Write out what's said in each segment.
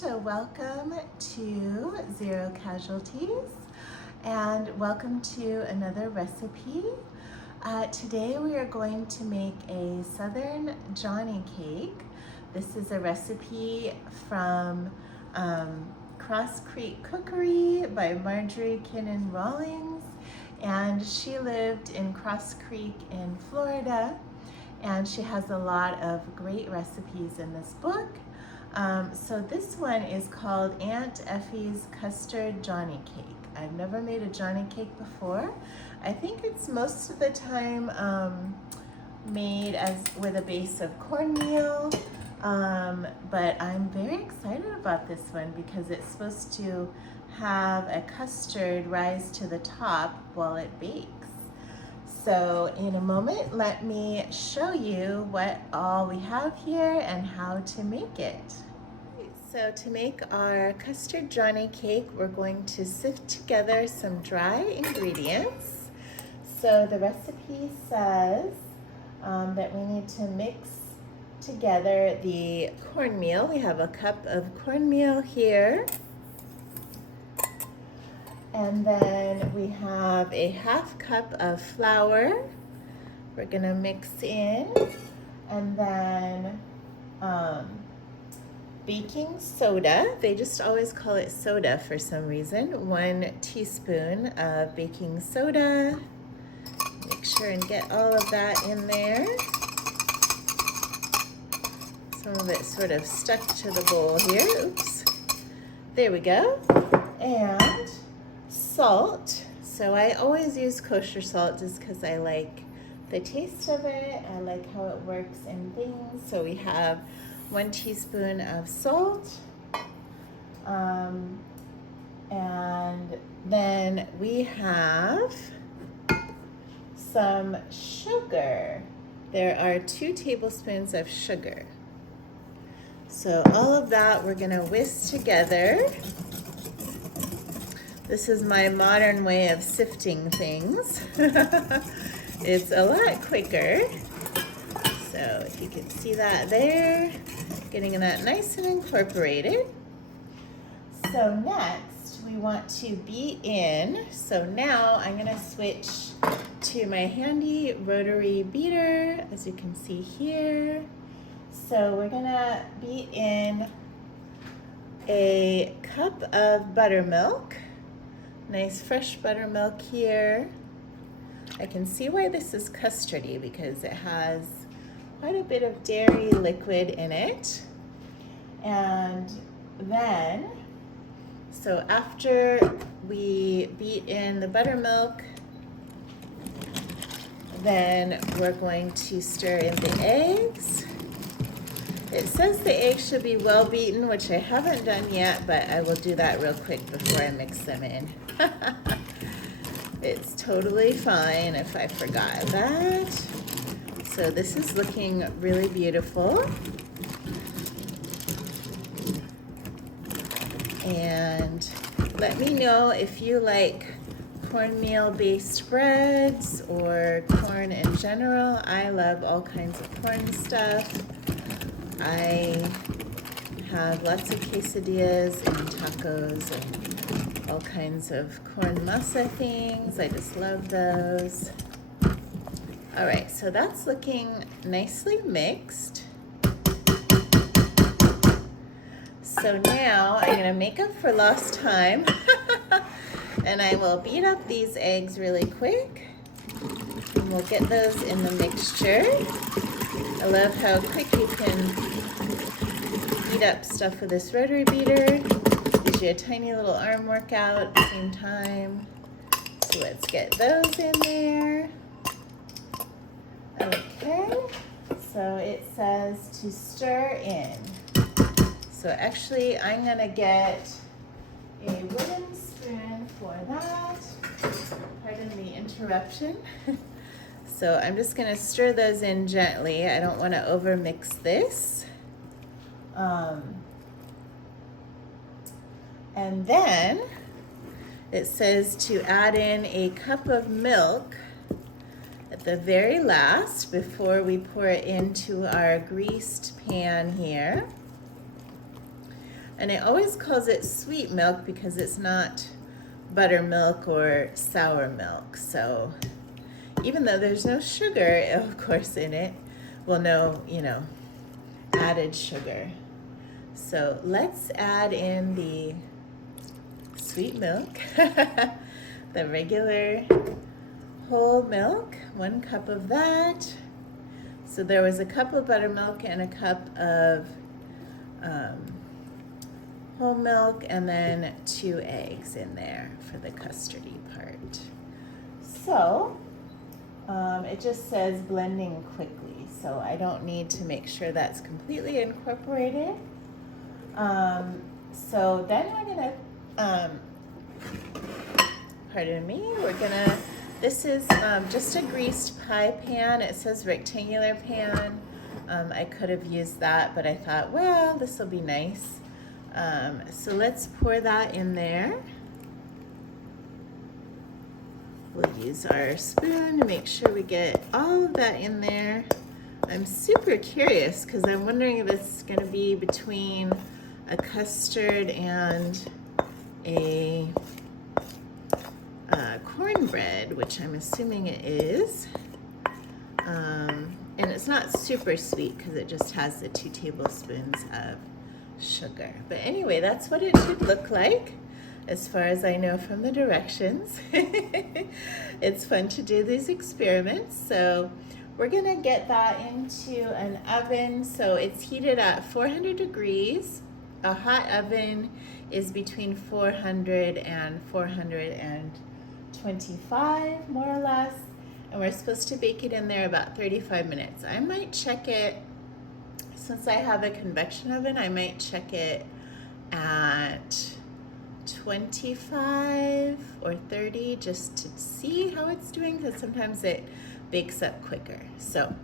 First, welcome to Zero Casualties and welcome to another recipe. Today we are going to make a Southern Johnny cake. This is a recipe from Cross Creek Cookery by Marjorie Kinnan Rawlings, and she lived in Cross Creek in Florida, and she has a lot of great recipes in this book. So this one is called Aunt Effie's Custard Johnny Cake. I've never made a Johnny cake before. I think it's most of the time made with a base of cornmeal, but I'm very excited about this one because it's supposed to have a custard rise to the top while it bakes. So in a moment, let me show you what all we have here and how to make it. So to make our custard Johnny cake, we're going to sift together some dry ingredients. So the recipe says that we need to mix together the cornmeal. We have a cup of cornmeal here. And then we have a half cup of flour we're gonna mix in, and then baking soda. They just always call it soda for some reason. 1 teaspoon of baking soda. Make sure and get all of that in there. Some of it sort of stuck to the bowl here. Oops. There we go. And salt. So I always use kosher salt just because I like the taste of it. I like how it works in things. So we have 1 teaspoon of salt. And then we have some sugar. There are 2 tablespoons of sugar. So all of that we're gonna whisk together. This is my modern way of sifting things. It's a lot quicker. So if you can see that there, getting that nice and incorporated. So next we want to beat in. So now I'm gonna switch to my handy rotary beater, as you can see here. So we're gonna beat in a cup of buttermilk. Nice fresh buttermilk here. I can see why this is custardy because it has quite a bit of dairy liquid in it. And then, so after we beat in the buttermilk, then we're going to stir in the eggs. It says the eggs should be well beaten, which I haven't done yet, but I will do that real quick before I mix them in. It's totally fine if I forgot that. So this is looking really beautiful. And let me know if you like cornmeal-based breads or corn in general. I love all kinds of corn stuff. I have lots of quesadillas and tacos and all kinds of corn masa things. I just love those. All right, so that's looking nicely mixed. So now I'm gonna make up for lost time and I will beat up these eggs really quick and we'll get those in the mixture. I love how quick you can beat up stuff with this rotary beater. Gives you a tiny little arm workout at the same time. So let's get those in there. Okay, so it says to stir in. So actually I'm gonna get a wooden spoon for that. Pardon the interruption. So I'm just gonna stir those in gently. I don't wanna overmix this. And then it says to add in a cup of milk at the very last before we pour it into our greased pan here. And it always calls it sweet milk because it's not buttermilk or sour milk. So even though there's no sugar, of course, in it, well, no, added sugar. So let's add in the sweet milk, the regular whole milk, 1 cup of that. So there was a cup of buttermilk and a cup of whole milk, and then 2 eggs in there for the custardy part. So it just says blending quickly, so I don't need to make sure that's completely incorporated. So then we're gonna, pardon me, this is just a greased pie pan. It says rectangular pan. I could have used that, but I thought, well, this will be nice. So let's pour that in there. We'll use our spoon to make sure we get all of that in there. I'm super curious because I'm wondering if it's going to be between a custard and a cornbread, which I'm assuming it is. And it's not super sweet because it just has the 2 tablespoons of sugar. But anyway, that's what it should look like as far as I know from the directions. It's fun to do these experiments. So we're gonna get that into an oven. So it's heated at 400 degrees. A hot oven is between 400 and 425, more or less. And we're supposed to bake it in there about 35 minutes. I might check it, since I have a convection oven, I might check it at 25 or 30 just to see how it's doing, because sometimes it bakes up quicker. So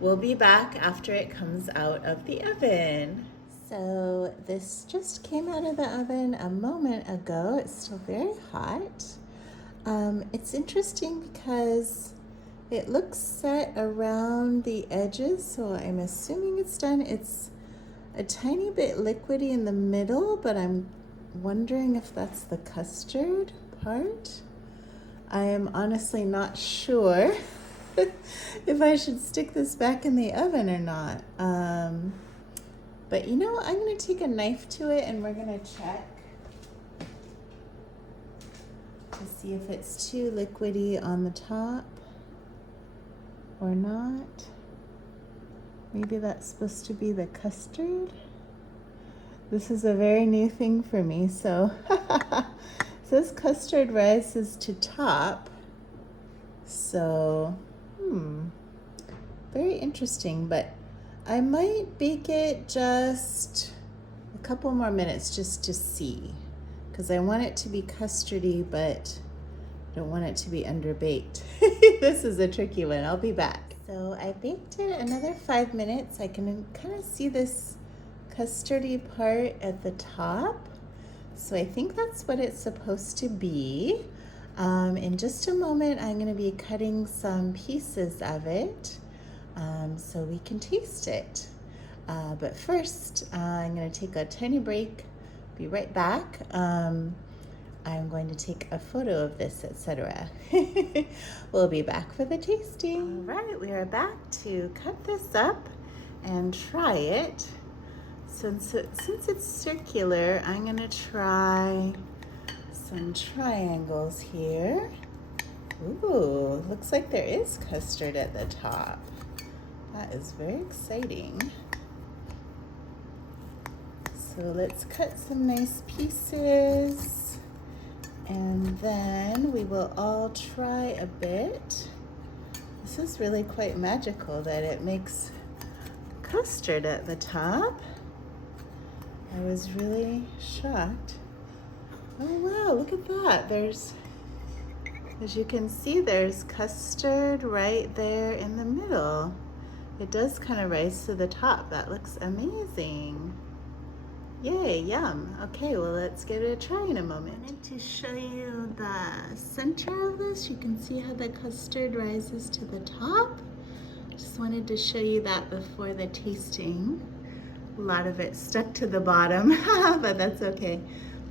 we'll be back after it comes out of the oven. So this just came out of the oven a moment ago. It's still very hot. It's interesting because it looks set around the edges, so I'm assuming it's done. It's a tiny bit liquidy in the middle, but I'm wondering if that's the custard part. I am honestly not sure if I should stick this back in the oven or not. But I'm going to take a knife to it and we're going to check to see if it's too liquidy on the top or not. Maybe that's supposed to be the custard. This is a very new thing for me. So it says custard rises to top. So, very interesting, but I might bake it just a couple more minutes just to see, because I want it to be custardy, but I don't want it to be underbaked. This is a tricky one. I'll be back. So I baked it another 5 minutes. I can kind of see this custardy part at the top. So I think that's what it's supposed to be. In just a moment, I'm going to be cutting some pieces of it so we can taste it. But first, I'm going to take a tiny break. Be right back. I'm going to take a photo of this, etc. We'll be back for the tasting. All right, we are back to cut this up and try it. Since it's circular, I'm going to try some triangles here. Ooh, looks like there is custard at the top. That is very exciting. So let's cut some nice pieces, and then we will all try a bit. This is really quite magical that it makes custard at the top. I was really shocked. Oh wow, look at that. There's, as you can see, there's custard right there in the middle. It does kind of rise to the top. That looks amazing. Yay, yum. Okay, well, let's give it a try in a moment. I wanted to show you the center of this. You can see how the custard rises to the top. Just wanted to show you that before the tasting. A lot of it stuck to the bottom, but that's okay.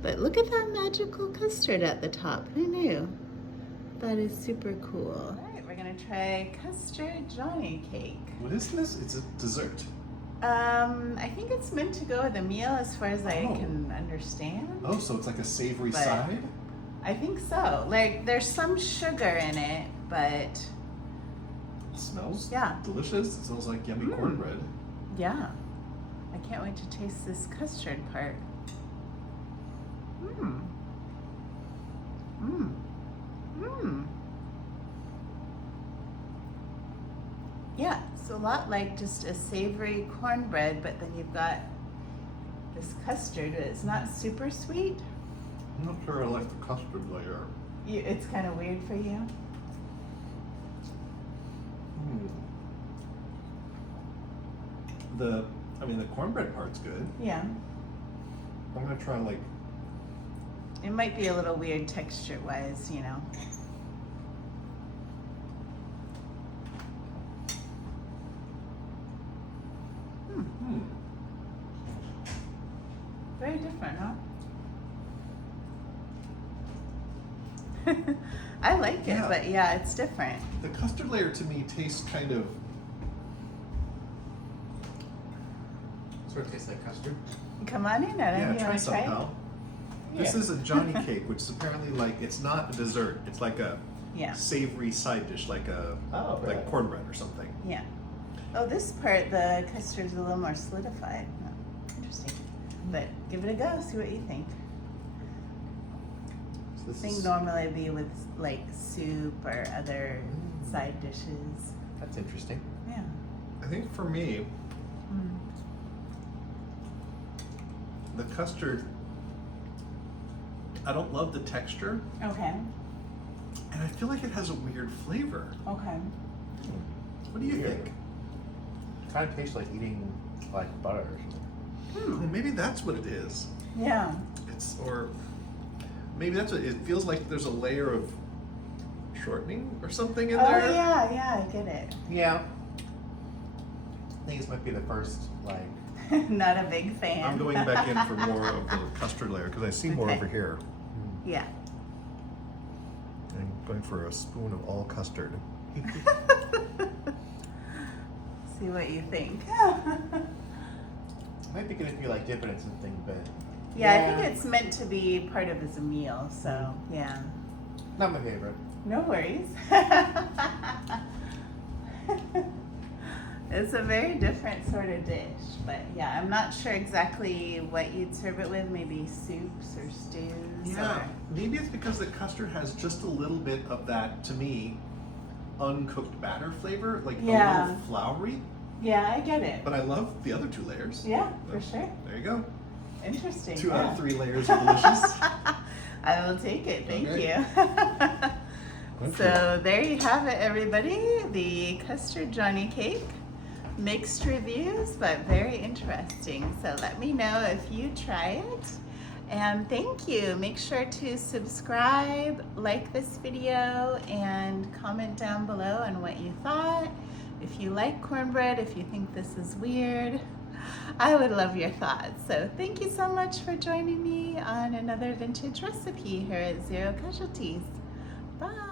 But look at that magical custard at the top. Who knew? That is super cool. All right, we're gonna try custard Johnny cake. What is this? It's a dessert. I think it's meant to go with a meal as far as I can understand. Oh, so it's like a savory But side? I think so. Like, there's some sugar in it, but It smells yeah, delicious. It smells like yummy cornbread. yeah. I can't wait to taste this custard part. Mmm. Mmm. Mmm. Yeah, it's a lot like just a savory cornbread, but then you've got this custard. It's not super sweet. I'm not sure I like the custard layer. It's kind of weird for you. The cornbread part's good. Yeah. I'm gonna try like. It might be a little weird texture-wise, you know. Very different, huh? I like it, but yeah, it's different. The custard layer to me tastes kind of. Sort of tastes like custard. Come on in, Adam. You try want to try it? somehow. This is a Johnny cake, which is apparently like it's not a dessert. It's like a savory side dish, like a like cornbread or something. Yeah. Oh, this part, the custard's a little more solidified. Oh, interesting. But give it a go. See what you think. So I think normally it'd be with like soup or other side dishes. That's interesting. Yeah. I think for me, the custard. I don't love the texture. Okay. And I feel like it has a weird flavor. Okay. What do you think? It kind of tastes like eating like butter or something. Well, maybe that's what it is. Yeah. Or maybe that's what it feels like. There's a layer of shortening or something in there. Oh yeah, I get it. Yeah. I think this might be the first like. Not a big fan. I'm going back in for more of the custard layer because I see more over here. Yeah. I'm going for a spoon of all custard. See what you think. It might be good if you like dip it in something, but Yeah, I think it's meant to be part of as a meal, so yeah. not my favorite. No worries. It's a very different sort of dish, but yeah, I'm not sure exactly what you'd serve it with, maybe soups or stews. Yeah, or... maybe it's because the custard has just a little bit of that, to me, uncooked batter flavor, like a little floury. Yeah, I get it. But I love the other two layers. Yeah, for sure. There you go. Interesting. 2 out of 3 layers are delicious. I will take it, thank you. Okay. So there you have it, everybody, the custard Johnny cake. Mixed reviews, but very interesting. So let me know if you try it. And thank you. Make sure to subscribe, like this video, and comment down below on what you thought. If you like cornbread, if you think this is weird, I would love your thoughts. So thank you so much for joining me on another vintage recipe here at Zero Casualties. Bye.